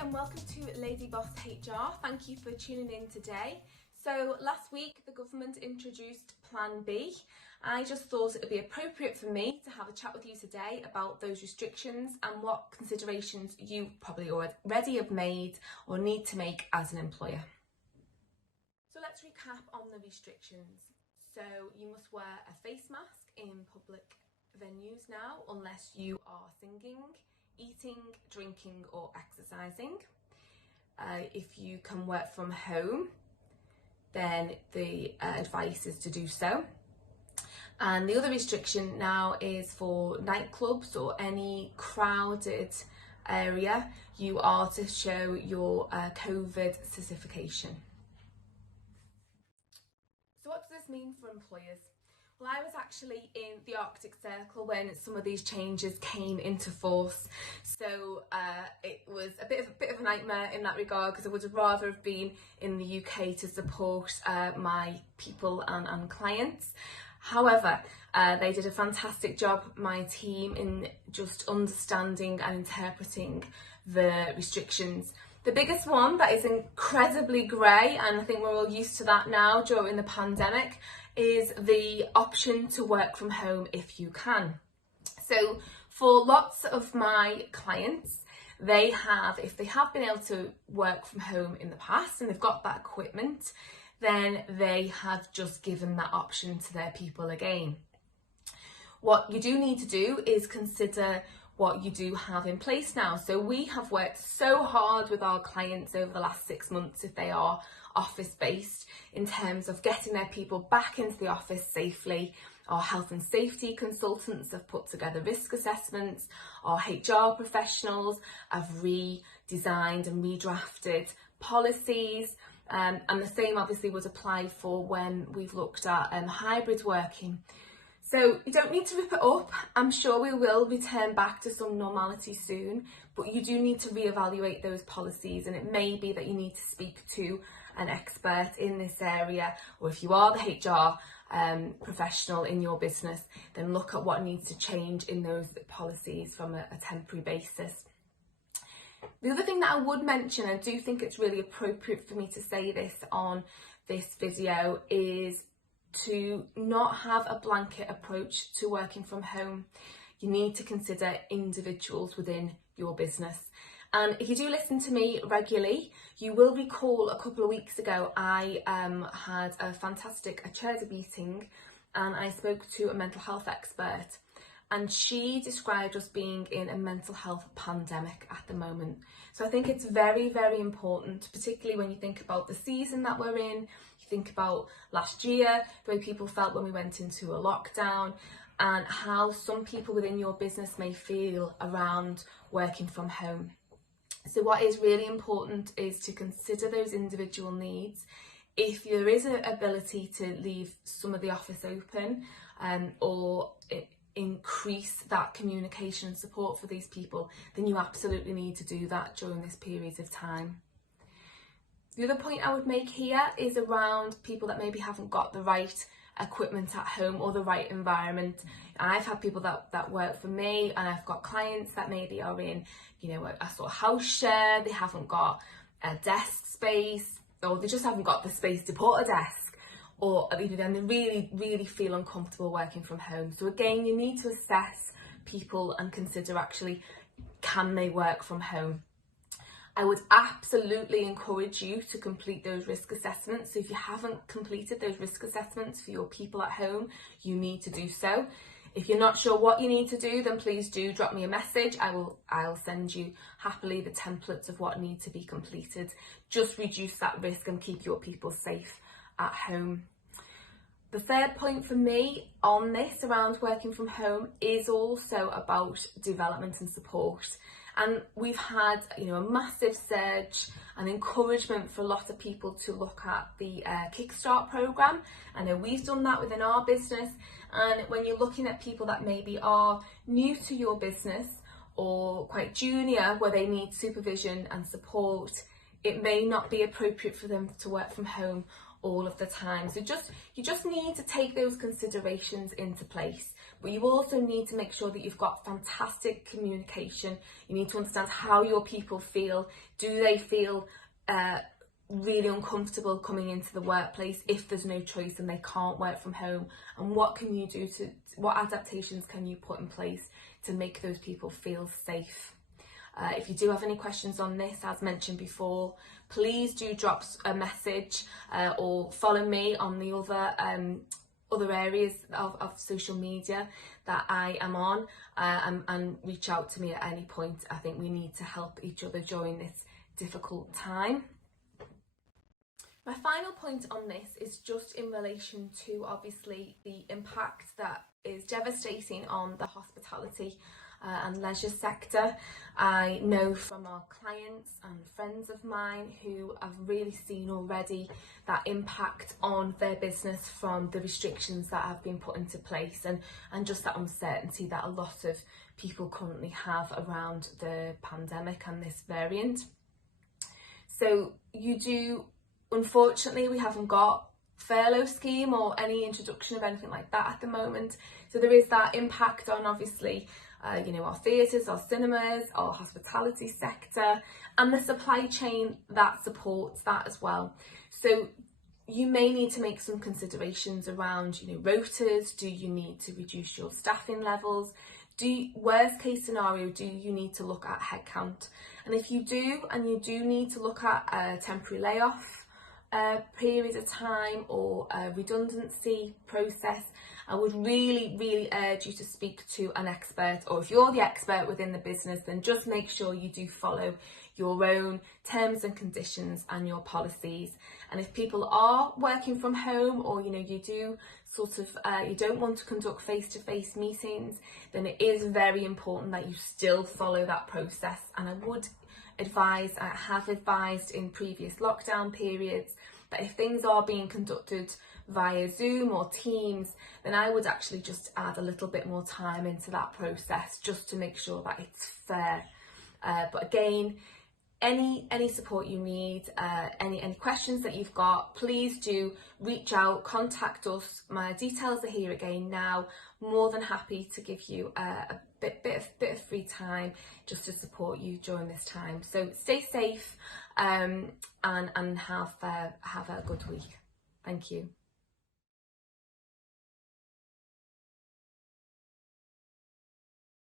and welcome to Lady Boss HR. Thank you for tuning in today. So last week the government introduced Plan B. I just thought it would be appropriate for me to have a chat with you today about those restrictions and what considerations you probably already have made or need to make as an employer. So let's recap on the restrictions. So you must wear a face mask in public venues now unless you are singing, eating, drinking or exercising. If you can work from home, then the advice is to do so. And the other restriction now is for nightclubs or any crowded area, you are to show your COVID certification. So what does this mean for employers? Well, I was actually in the Arctic Circle when some of these changes came into force, so it was a bit of a nightmare in that regard, because I would have rather have been in the UK to support my people and clients. However, they did a fantastic job, my team, in just understanding and interpreting the restrictions. The biggest one that is incredibly grey, and I think we're all used to that now during the pandemic, is the option to work from home if you can. So for lots of my clients, if they have been able to work from home in the past and they've got that equipment, then they have just given that option to their people again. What you do need to do is consider what you do have in place now. So we have worked so hard with our clients over the last 6 months, if they are office based, in terms of getting their people back into the office safely. Our health and safety consultants have put together risk assessments. Our HR professionals have redesigned and redrafted policies. And the same obviously would apply for when we've looked at hybrid working. So you don't need to rip it up. I'm sure we will return back to some normality soon, but you do need to reevaluate those policies, and it may be that you need to speak to an expert in this area, or if you are the HR professional in your business, then look at what needs to change in those policies from a temporary basis. The other thing that I would mention, I do think it's really appropriate for me to say this on this video, is to not have a blanket approach to working from home. You need to consider individuals within your business. And if you do listen to me regularly, you will recall a couple of weeks ago I had a chaired a meeting and I spoke to a mental health expert, and she described us being in a mental health pandemic at the moment. So I think it's very, very important, particularly when you think about the season that we're in, you think about last year, the way people felt when we went into a lockdown, and how some people within your business may feel around working from home. So what is really important is to consider those individual needs. If there is an ability to leave some of the office open or increase that communication and support for these people, then you absolutely need to do that during this period of time. The other point I would make here is around people that maybe haven't got the right equipment at home or the right environment. I've had people that work for me, and I've got clients that maybe are in, a sort of house share. They haven't got a desk space, or they just haven't got the space to put a desk, or then they really, really feel uncomfortable working from home. So again, you need to assess people and consider actually, can they work from home? I would absolutely encourage you to complete those risk assessments. So if you haven't completed those risk assessments for your people at home, you need to do so. If you're not sure what you need to do, then please do drop me a message. I'll send you happily the templates of what need to be completed. Just reduce that risk and keep your people safe at home. The third point for me on this around working from home is also about development and support. And we've had, a massive surge and encouragement for a lot of people to look at the Kickstart programme. I know we've done that within our business. And when you're looking at people that maybe are new to your business or quite junior, where they need supervision and support, it may not be appropriate for them to work from home all of the time. So you just need to take those considerations into place. but you also need to make sure that you've got fantastic communication. You need to understand how your people feel. Do they feel really uncomfortable coming into the workplace if there's no choice and they can't work from home? And what can you do what adaptations can you put in place to make those people feel safe? If you do have any questions on this, as mentioned before, please do drop a message or follow me on the other areas of social media that I am on, and reach out to me at any point. I think we need to help each other during this difficult time. My final point on this is just in relation to obviously the impact that is devastating on the hospitality and leisure sector. I know from our clients and friends of mine who have really seen already that impact on their business from the restrictions that have been put into place, and just that uncertainty that a lot of people currently have around the pandemic and this variant. So unfortunately, we haven't got furlough scheme or any introduction of anything like that at the moment. So there is that impact on obviously our theatres, our cinemas, our hospitality sector, and the supply chain that supports that as well. So you may need to make some considerations around, rotas. Do you need to reduce your staffing levels? Worst case scenario, do you need to look at headcount? And if you do, and you do need to look at a temporary layoff period of time or a redundancy process, I would really, really urge you to speak to an expert, or if you're the expert within the business, then just make sure you do follow your own terms and conditions and your policies. And if people are working from home, or you do you don't want to conduct face-to-face meetings, then it is very important that you still follow that process. And I have advised in previous lockdown periods that if things are being conducted via Zoom or Teams, then I would actually just add a little bit more time into that process just to make sure that it's fair. But again, any support you need, any questions that you've got, please do reach out, contact us. My details are here again now. More than happy to give you a bit of free time just to support you during this time. So stay safe and have a good week. Thank you.